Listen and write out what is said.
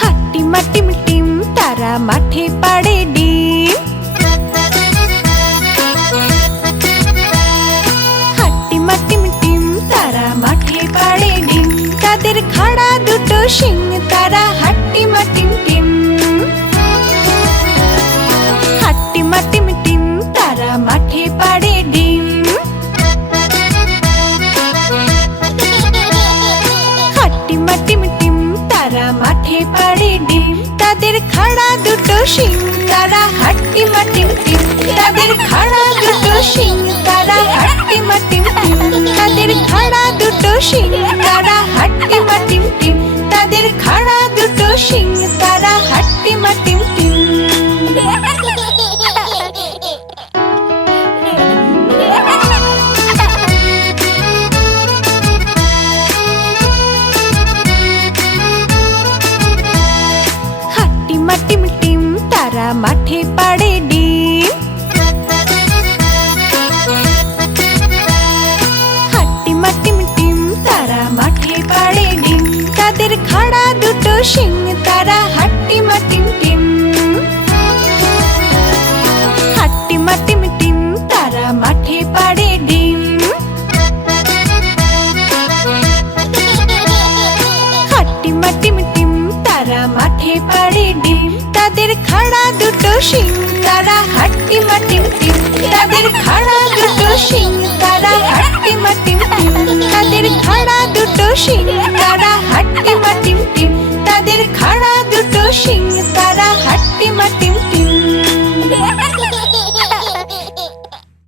হাট্টিমা team team তারা মাঠে পাড়ে ডিম। হাট্টিমা টিম টিম তারা মাঠে পাড়ে ডিম। তাদের খাড়া দুটো শিং তারা হাট্টিমা টিম টিম। হাট্টিমা টিম টিম তারা মাঠে পাড়ে ডিম। হাট্টিমা টিম টিম তারা মাঠে পাড়ে ডিম। তাদের খাড়া দুটো শিং তারা হাট্টিমা টিম টিম। তাদের খাড়া দুটো শিং তারা হাট্টিমা টিম টিম। তাদের খাড়া দুটো শিং তারা হাট্টিমা টিম টিম। তাদের খাড়া দুটো শিং তারা হাট্টিমা টিম টিম। হাট্টিমা টিম টিম তারা মাঠে পাড়ে ডিম। হাট্টিমা টিম টিম তারা মাঠে পাড়ে ডিম। তাদের খাড়া দুটো শিং তারা হাট্টিমা টিম টিম। হাট্টিমা টিম টিম তারা মাঠে পাড়ে ডিম। হাট্টিমা টিম টিম তারা মাঠে পাড়ে ডিম। তাদের খাড়া দুটো শিং তারা হাট্টিমা টিম টিম। তাদের খাড়া দুটো শিং তারা হাট্টিমা টিম টিম। তাদের খাড়া দুটো শিং তারা হাট্টিমা টিম টিম। তাদের খাড়া দুটো শিং